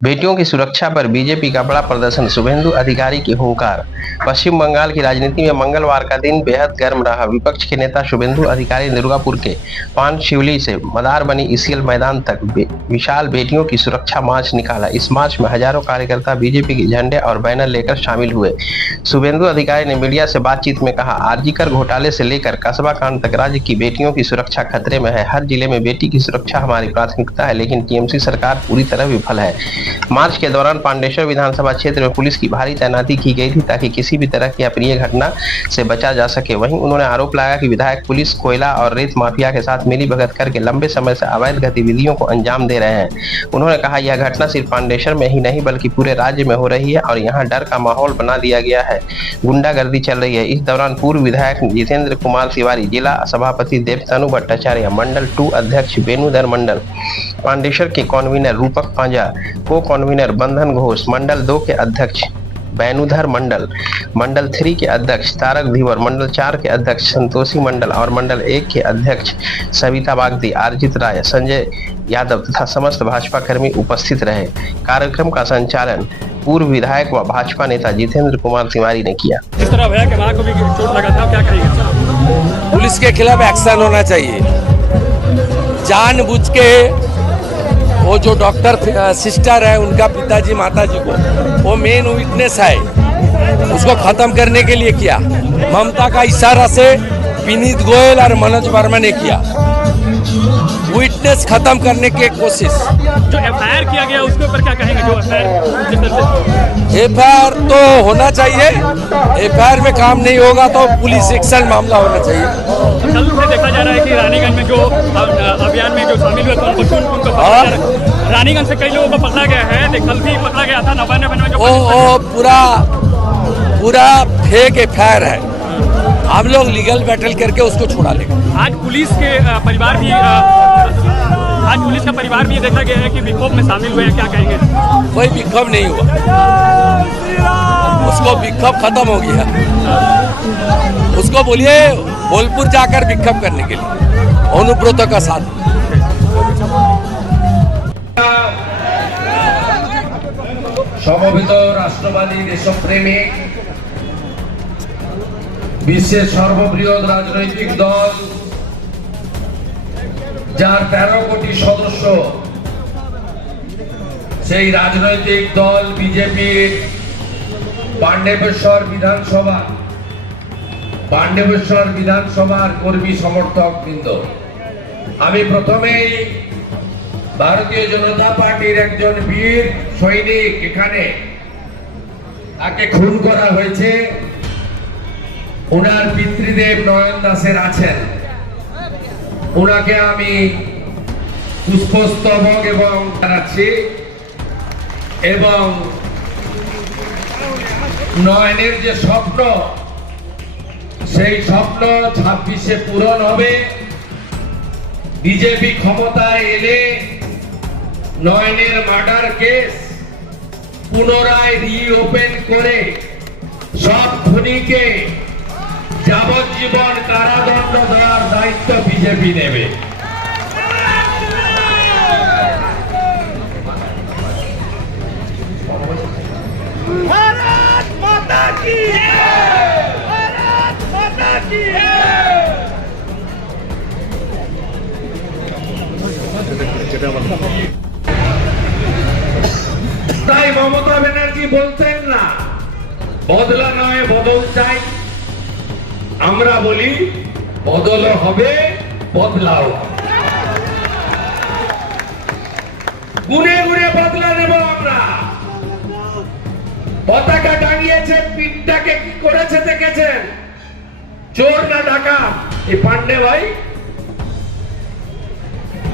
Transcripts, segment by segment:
बेटियों की सुरक्षा पर बीजेपी का बड़ा प्रदर्शन, शुभेंदु अधिकारी की हुंकार। पश्चिम बंगाल की राजनीति में मंगलवार का दिन बेहद गर्म रहा। विपक्ष के नेता शुभेंदु अधिकारी ने दुर्गापुर के पानशिवली से मदार बनी ईसीएल मैदान तक विशाल बेटियों की सुरक्षा मार्च निकाला। इस मार्च में हजारों कार्यकर्ता बीजेपी के झंडे और बैनर लेकर शामिल हुए। शुभेंदु अधिकारी ने मीडिया से बातचीत में कहा, आरजीकर घोटाले से लेकर कस्बा कांड तक राज्य की बेटियों की सुरक्षा खतरे में है। हर जिले में बेटी की सुरक्षा हमारी प्राथमिकता है, लेकिन टीएमसी सरकार पूरी तरह विफल है। मार्च के दौरान पांडेश्वर विधानसभा क्षेत्र में पुलिस की भारी तैनाती की गई थी ताकि किसी भी तरह की अप्रिय घटना से बचा जा सके। वहीं उन्होंने आरोप लगाया कि विधायक पुलिस, कोयला और रेत माफिया के साथ मिलीभगत करके लंबे समय से अवैध गतिविधियों को अंजाम दे रहे हैं। उन्होंने कहा, यह घटना सिर्फ पांडेश्वर में ही नहीं बल्कि पूरे राज्य में हो रही है और यहाँ डर का माहौल बना दिया गया है, गुंडागर्दी चल रही है। इस दौरान पूर्व विधायक जितेंद्र कुमार तिवारी, जिला सभापति देवतनु भट्टाचार्य, मंडल 2 अध्यक्ष वेणुधर मंडल, पांडेश्वर के कन्वीनर रूपक पांजा, को कन्वीनर बंधन घोष, मंडल 2 के अध्यक्ष बैनुधर मंडल, मंडल 3 के अध्यक्ष तारक धीवर, मंडल 4 के अध्यक्ष संतोषी मंडल और मंडल 1 के अध्यक्ष सविता बागदी, अर्जित राय, संजय यादव तथा समस्त भाजपा कर्मी उपस्थित रहे। कार्यक्रम का संचालन पूर्व विधायक व भाजपा नेता जितेंद्र कुमार तिवारी ने किया। इस तरह भैया के मां को भी चोट लगा था, क्या कहेंगे? पुलिस के खिलाफ एक्शन होना चाहिए। जानबूझ के वो जो डॉक्टर सिस्टर है, उनका पिताजी माताजी को, वो मेन विटनेस है, उसको खत्म करने के लिए किया। ममता का इशारा से विनीत गोयल और मनोज वर्मा ने किया, विटनेस खत्म करने की कोशिश। जो एफआईआर किया गया उसके ऊपर क्या कहेंगे? जो एफआईआर तो होना चाहिए, एफआईआर में काम नहीं होगा तो पुलिस एक्शन मामला होना चाहिए। कल से देखा जा रहा है कि रानीगंज में जो अभियान में जो शामिल हुए उनको रानीगंज से कई लोगों को पकड़ा गया है। कल भी पकड़ा गया था नवान्न में जो पूरा फेक एफआईआर है। हम लोग लीगल बैटल करके उसको छुड़ा लेंगे। आज पुलिस का परिवार भी देखा गया है कि विक्षोभ में शामिल हुए हैं, क्या कहेंगे? कोई विक्षोभ नहीं हुआ, उसको विक्षोभ खत्म हो गया। उसको बोलिए बोलपुर जाकर विक्षोभ करने के लिए अनुब्रत का साथ। সমবেত রাষ্ট্রবাদী দেশপ্রেমিক বিশ্বের সর্ববৃহৎ রাজনৈতিক দল, যার 13 কোটি সদস্য, সেই রাজনৈতিক দল বিজেপির পাণ্ডবেশ্বর বিধানসভার কর্মী সমর্থক বৃন্দ, আমি প্রথমেই ভারতীয় জনতা পার্টির একজন বীর সৈনিক, এখানে তাকে খুন করা হয়েছে, ওনার পিতৃদেব নয়ন দাসের আছেন, ওনাকে আমি পুষ্পস্তবক এবং জানাচ্ছি। এবং নয়নের যে স্বপ্ন, সেই স্বপ্ন 26-এ পূরণ হবে। বিজেপি ক্ষমতায় এলে নয়নের মার্ডার কেস পুনরায় রিওপেন করে সব খুনিকে যাবজ্জীবন কারাদণ্ড দেওয়ার দায়িত্ব বিজেপি নেবে। भारत माता की जय! भारत माता की जय! তাই মমতা ব্যানার্জি বলতেন না বদলা নয় বদল চাই, আমরা বলি বদলও হবে বদলাও। গুনে গুনে বদলা নেব আমরা। পতাকা টাঙিয়েছে, পিঠটাকে কি করেছে দেখেছেন? চোর না ডাকাত? এই পান্ডে ভাই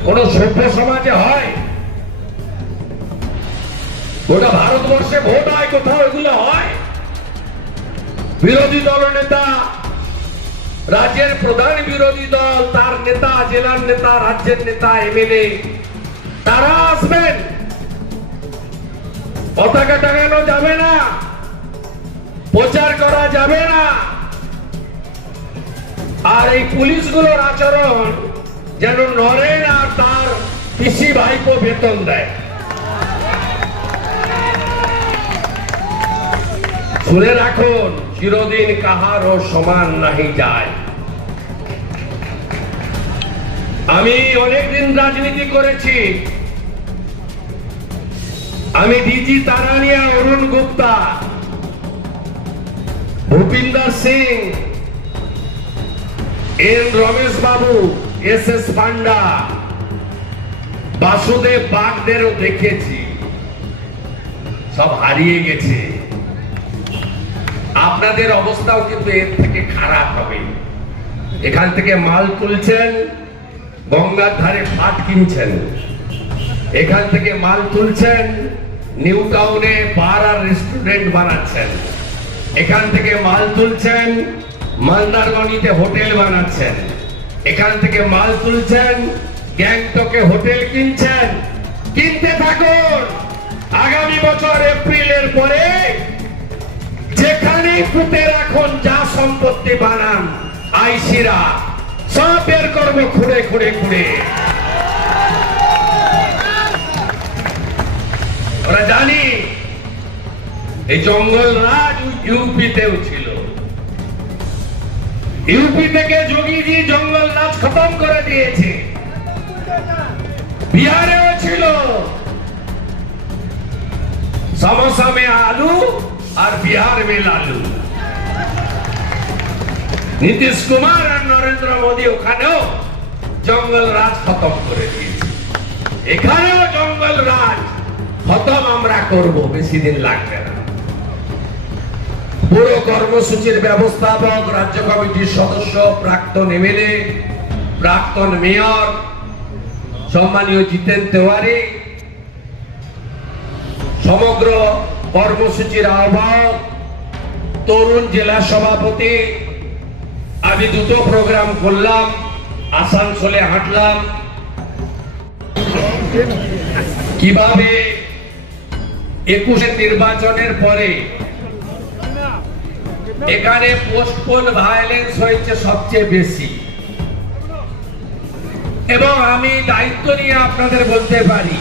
কোন সভ্য সমাজে হয়? গোটা ভারতবর্ষে ভোট হয়, কোথাও এগুলো হয়? বিরোধী দল নেতা, রাজ্যের প্রধান বিরোধী দল, তার নেতা, জেলার নেতা, রাজ্যের নেতা, এমএলএ, তারা আসবেন। পতাকা টাঙানো যাবে না, প্রচার করা যাবে না। আর এই পুলিশগুলোর আচরণ যেন নরেন আর তার পিসি ভাইকে বেতন দেয়। শুনে রাখুন, চিরদিন কাহারও সমান নাহি যায়। আমি অনেকদিন রাজনীতি করেছি। আমি ডিজি তারানিয়া, অরুণ গুপ্তা, ভূপিন্দর সিং, এন রমেশ বাবু, এস এস পান্ডা, বাসুদেব বাগদেরও দেখেছি, সব হারিয়ে গেছে। আপনাদের অবস্থাও কিন্তু এর থেকে খারাপ হবে। এখান থেকে মাল তুলছেন, গঙ্গার ধারে ফাট কিনছেন, এখান থেকে মাল তুলছেন, নিউ টাউনে বার আর রেস্টুরেন্ট বানাচ্ছেন, এখান থেকে মাল তুলছেন, মন্দারমণিতে হোটেল বানাচ্ছেন, এখান থেকে মাল তুলছেন, গ্যাংটকে হোটেল কিনছেন। কিনতে থাকুন। আগামী বছর এপ্রিলের পরে যেখানেই পুঁতে রাখুন, যা সম্পত্তি বানান, আইসিরা সব বের করবো খুঁড়ে খুঁড়ে খুঁড়ে। ওরা জানি এই জঙ্গল রাজ ইউপিতেও ছিল। ইউপি থেকে যোগীজি জঙ্গল রাজ খতম করে দিয়েছে। বিহারেও ছিল। समोसा में आलू और बिहार में लालू। নীতিশ কুমার আর নরেন্দ্র মোদী ওখানেও জঙ্গল রাজ খতম করে দিয়েছে। এখানেও জঙ্গল রাজ খতম আমরা করব, বেশি দিন লাগবে না। পুরো কর্মসূচির ব্যবস্থাপক, রাজ্য কমিটির সদস্য, প্রাক্তন এমএলএ, প্রাক্তন মেয়র, সম্মানীয় জিতেন তেওয়ারি, সমগ্র কর্মসূচির আহ্বায়ক, তরুণ জেলা সভাপতি। আমি দুটো প্রোগ্রাম করলাম, আসানসোলে হাঁটলাম, কিভাবে 21 নির্বাচনের পরে এখানে পোস্টপোন ভায়োলেন্স হয়েছে সবচেয়ে বেশি। এবং আমি দায়িত্ব নিয়ে আপনাদের বলতে পারি,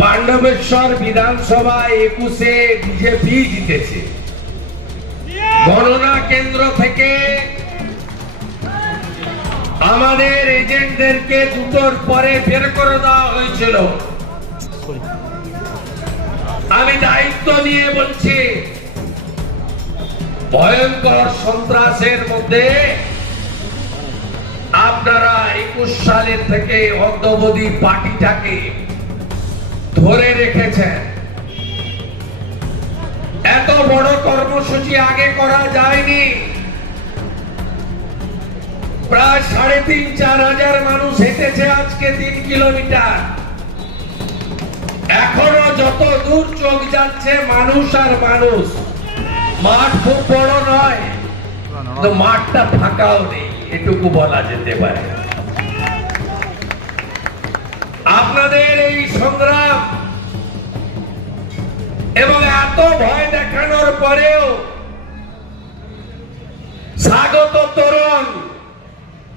পাণ্ডবেশ্বর বিধানসভা 21-এ বিজেপি জিতেছে। গণনা কেন্দ্র থেকে আমাদের এজেন্টদেরকে দুটোর পরে বের করে দেওয়া হয়েছিল। আমি দায়িত্ব নিয়ে বলছি, ভয়ঙ্কর সন্ত্রাসের মধ্যে আপনারা 21 সালের থেকে অদ্যাবধি পার্টিটাকে ধরে রেখেছেন। এত বড় কর্মসূচি আগে করা যায়নি। প্রায় 3,500-4 হাজার মানুষ হেঁটেছে আজকে 3 কিলোমিটার। এখনো যত দূর চোখ যাচ্ছে মানুষ আর মানুষ। মাঠ খুব বড় নয়, তো মাঠটা ফাঁকাও নেই, এটুকু বলা যেতে পারে। আপনাদের এই সংগ্রাম এবং এত ভয় দেখানোর পরেও স্বাগত তোরণ,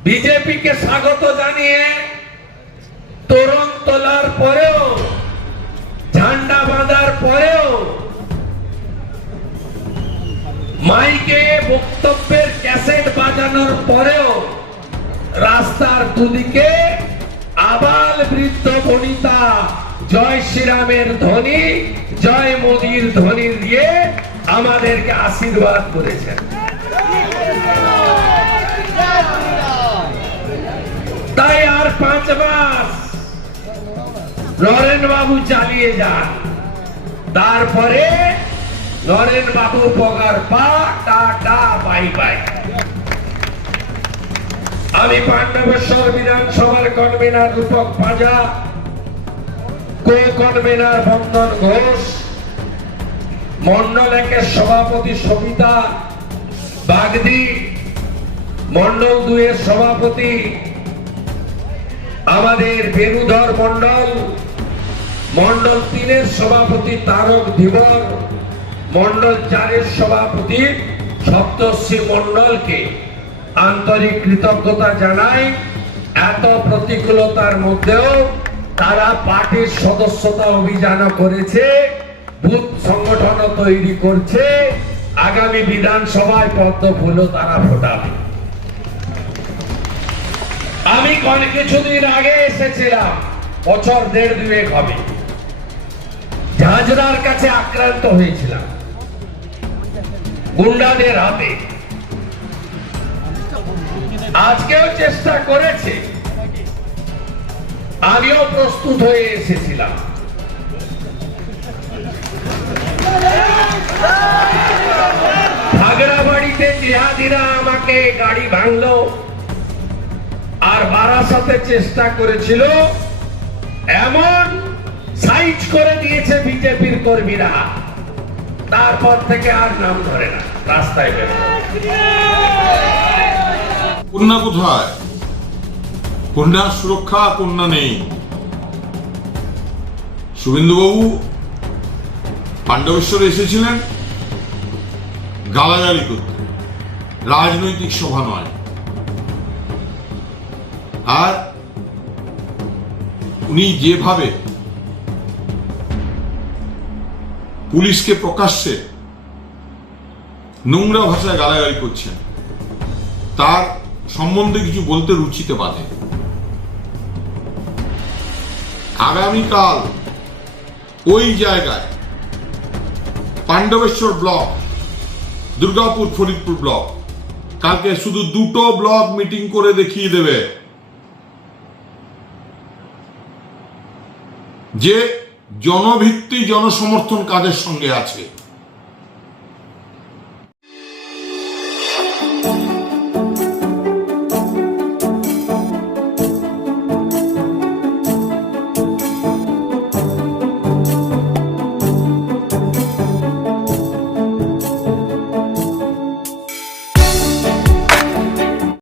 বিজেপিকে স্বাগত জানিয়ে তোরণ তোলার পরেও, ঝান্ডা বাঁধার পরেও, মাইকে বক্তব্যের ক্যাসেট বাজানোর পরেও রাস্তার দুদিকে আবাল বৃদ্ধ বনিতা জয় শ্রীরামের ধ্বনি, জয় মোদীর ধ্বনি দিয়ে আমাদেরকে আশীর্বাদ করেছেন। তাই আর 5 মাস নরেন বাবু চালিয়ে যান, তারপরে নরেন বাবু পগার পা, টাটা বাই বাই। আমি পাণ্ডবেশ্বর বিধানসভার কনভেনার রূপক পাঁজা, কো কনভেনার বন্দন ঘোষ, মন্ডল 1-এর সভাপতি সবিতা বাগদি, মন্ডল 2-এর সভাপতি আমাদের বেনুধর মন্ডল, মন্ডল 3-এর সভাপতি তারক ধীবর, মন্ডল 4-এর সভাপতি সপ্তর্ষি মন্ডলকে আন্তরিক কৃতজ্ঞতা জানাই। এত প্রতিকূলতার মধ্যেও তারা পার্টির সদস্যতা অভিযান করেছে, বুথ সংগঠনও তৈরি করছে, আগামী বিধানসভায় পদ্ম ফুলও তারা ফোটাবে। আমি কিছুদিন আগে এসেছিলাম, বছর 1.5 হবে, ঝাঁঝরার কাছে আক্রান্ত হয়েছিলাম গুন্ডাদের হাতে। আজকেও চেষ্টা করেছে, আমিও প্রস্তুত হয়ে এসেছিলাম। খাগড়াবাড়িতে জিহাদিরা আমাকে গাড়ি ভাঙলো, আর বারাসাতে চেষ্টা করেছিল, এমন সাইজ করে দিয়েছে বিজেপির কর্মীরা, তারপর থেকে আর নাম ধরে না, রাস্তায় বেরোয়। কন্যা কোথায়? কন্যার সুরক্ষা, কন্যা নেই। শুভেন্দুবাবু পাণ্ডবেশ্বরে এসেছিলেন গালাগালি করতে, রাজনৈতিক সভা নয়। আর উনি যেভাবে পুলিশকে প্রকাশ্যে নোংরা ভাষায় গালাগালি করছেন, তার সম্বন্ধে কিছু বলতে রুচিতে বাধে। আগামীকাল ওই জায়গায় পাণ্ডবেশ্বর ব্লক, দুর্গাপুর, ফরিদপুর ব্লক, কালকে শুধু 2টো ব্লক মিটিং করে দেখিয়ে দেবে যে জনভিত্তি, জনসমর্থন কাদের সঙ্গে আছে।